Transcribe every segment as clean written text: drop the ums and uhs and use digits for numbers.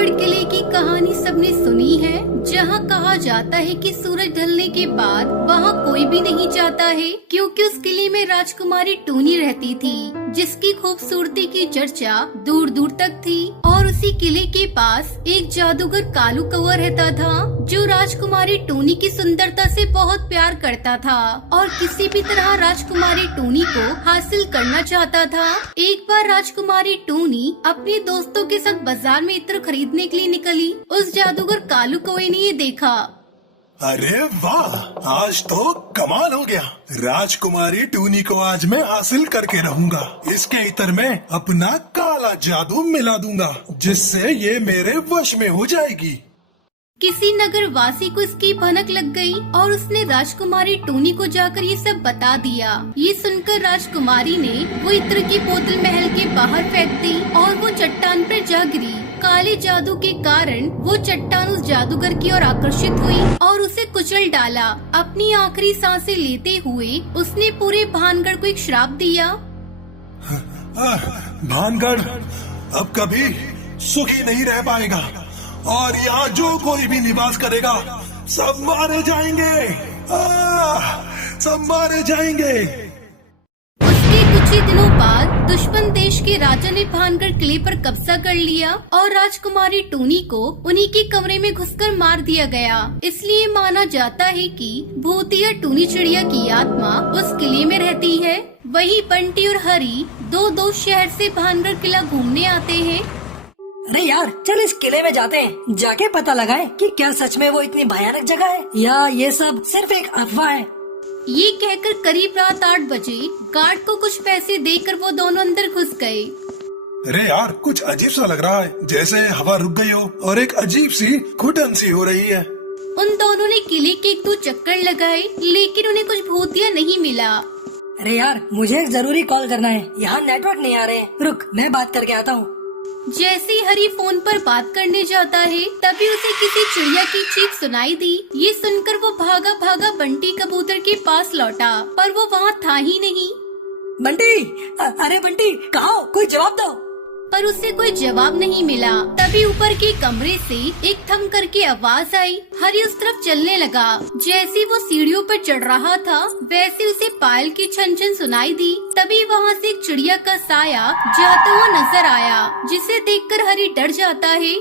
भानगढ़ किले की कहानी सबने सुनी है, जहाँ कहा जाता है कि सूरज ढलने के बाद वहाँ कोई भी नहीं जाता है, क्योंकि उस किले में राजकुमारी टूनी रहती थी, जिसकी खूबसूरती की चर्चा दूर दूर तक थी। और उसी किले के पास एक जादूगर कालू कौआ रहता था, जो राजकुमारी टूनी की सुंदरता से बहुत प्यार करता था और किसी भी तरह राजकुमारी टूनी को हासिल करना चाहता था। एक बार राजकुमारी टूनी अपने दोस्तों के साथ बाजार में इत्र खरीदने के लिए निकली। उस जादूगर कालू कौए ने ये देखा। अरे वाह, आज तो कमाल हो गया। राजकुमारी टूनी को आज मैं हासिल करके रहूंगा। इसके इत्र में अपना काला जादू मिला दूंगा, जिससे ये मेरे वश में हो जाएगी। किसी नगर वासी को इसकी भनक लग गई और उसने राजकुमारी टूनी को जाकर ये सब बता दिया। ये सुनकर राजकुमारी ने वो इत्र की बोतल महल के बाहर फेंक दी और वो चट्टान पर जा गिरी। काले जादू के कारण वो चट्टान उस जादूगर की ओर आकर्षित हुई और उसे कुचल डाला। अपनी आखिरी सांसें लेते हुए उसने पूरे भानगढ़ को एक श्राप दिया। भानगढ़ अब कभी सुखी नहीं रह पाएगा और यहाँ जो कोई भी निवास करेगा सब मारे जाएंगे। सब मारे जाएंगे। उसके कुछ ही दिनों बाद दुश्मन देश के राजा ने भानगढ़ किले पर कब्जा कर लिया और राजकुमारी टूनी को उन्हीं के कमरे में घुसकर मार दिया गया। इसलिए माना जाता है कि भूतिया टूनी चिड़िया की आत्मा उस किले में रहती है। वहीं बंटी और हरी दो शहर से भानगढ़ किला घूमने आते हैं। अरे यार, चल इस किले में जाते हैं, जाके पता लगाएं कि क्या सच में वो इतनी भयानक जगह है या ये सब सिर्फ एक अफवाह है। ये कहकर करीब रात 8 बजे गार्ड को कुछ पैसे देकर वो दोनों अंदर घुस गए। अरे यार, कुछ अजीब सा लग रहा है, जैसे हवा रुक गई हो और एक अजीब सी घुटन सी हो रही है। उन दोनों ने किले के 1-2 चक्कर लगाए, लेकिन उन्हें कुछ भूतिया नहीं मिला। अरे यार, मुझे एक जरूरी कॉल करना है, यहाँ नेटवर्क नहीं आ रहे हैं। रुक, मैं बात करके आता हूँ। जैसे ही हरी फोन पर बात करने जाता है, तभी उसे किसी चिड़िया की चीख सुनाई दी। ये सुनकर वो भागा भागा बंटी कबूतर के पास लौटा, पर वो वहाँ था ही नहीं। बंटी, अरे बंटी, कहाँ हो? कोई जवाब दो। पर उसे कोई जवाब नहीं मिला। तभी ऊपर के कमरे से एक थम करके आवाज आई। हरी उस तरफ चलने लगा। जैसे वो सीढ़ियों पर चढ़ रहा था, वैसे उसे पायल की छन छन सुनाई दी। तभी वहाँ से एक चिड़िया का साया जाता हुआ नजर आया, जिसे देखकर हरी डर जाता है।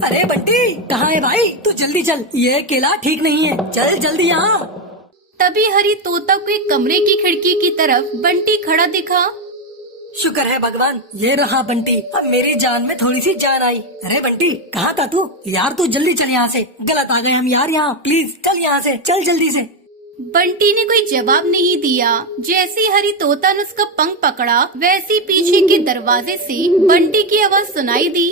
अरे बंटी, कहाँ है भाई? तू जल्दी चल, ये किला ठीक नहीं है, चल जल्दी यहाँ। तभी हरी तोता को एक कमरे की खिड़की की तरफ बंटी खड़ा दिखा। शुक्र है भगवान, ये रहा बंटी, अब मेरी जान में थोड़ी सी जान आई। अरे बंटी, कहाँ था तू? यार तू जल्दी चल यहाँ से, गलत आ गए हम यार यहाँ, प्लीज चल यहाँ से, चल जल्दी से। बंटी ने कोई जवाब नहीं दिया। जैसे ही हरी तोता ने उसका पंख पकड़ा, वैसे पीछे के दरवाजे से बंटी की आवाज सुनाई दी।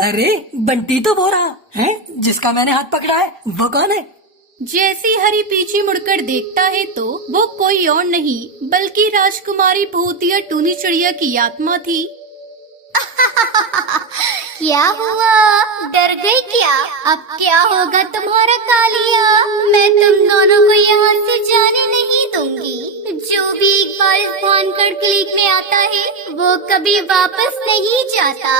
अरे बंटी तो वो रहा है जिसका मैंने हाथ पकड़ा है, वो कौन है? जैसे हरी पीछे मुड़कर देखता है तो वो कोई और नहीं बल्कि राजकुमारी भूतिया टूनी चिड़िया की आत्मा थी। क्या हुआ? डर गई क्या? अब क्या होगा तुम्हारा कालिया? मैं तुम दोनों को यहाँ से जाने नहीं दूंगी। जो भी एक बार इस भानगढ़ किले में आता है, वो कभी वापस नहीं जाता।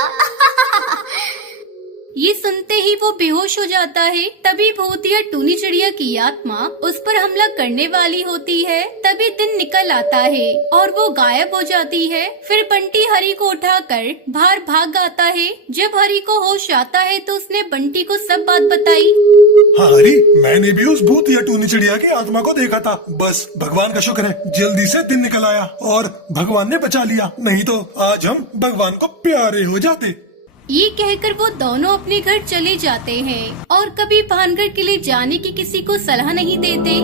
ये सुनते ही वो बेहोश हो जाता है। तभी भूतिया टूनी चिड़िया की आत्मा उस पर हमला करने वाली होती है। तभी दिन निकल आता है और वो गायब हो जाती है। फिर बंटी हरी को उठाकर बाहर भाग आता है। जब हरी को होश आता है तो उसने बंटी को सब बात बताई। हाँ हरी, मैंने भी उस भूतिया टूनी चिड़िया की आत्मा को देखा था। बस भगवान का शुक्र है, जल्दी से दिन निकल आया और भगवान ने बचा लिया, नहीं तो आज हम भगवान को प्यारे हो जाते। ये कहकर वो दोनों अपने घर चले जाते हैं और कभी भानगढ़ किले जाने की किसी को सलाह नहीं देते।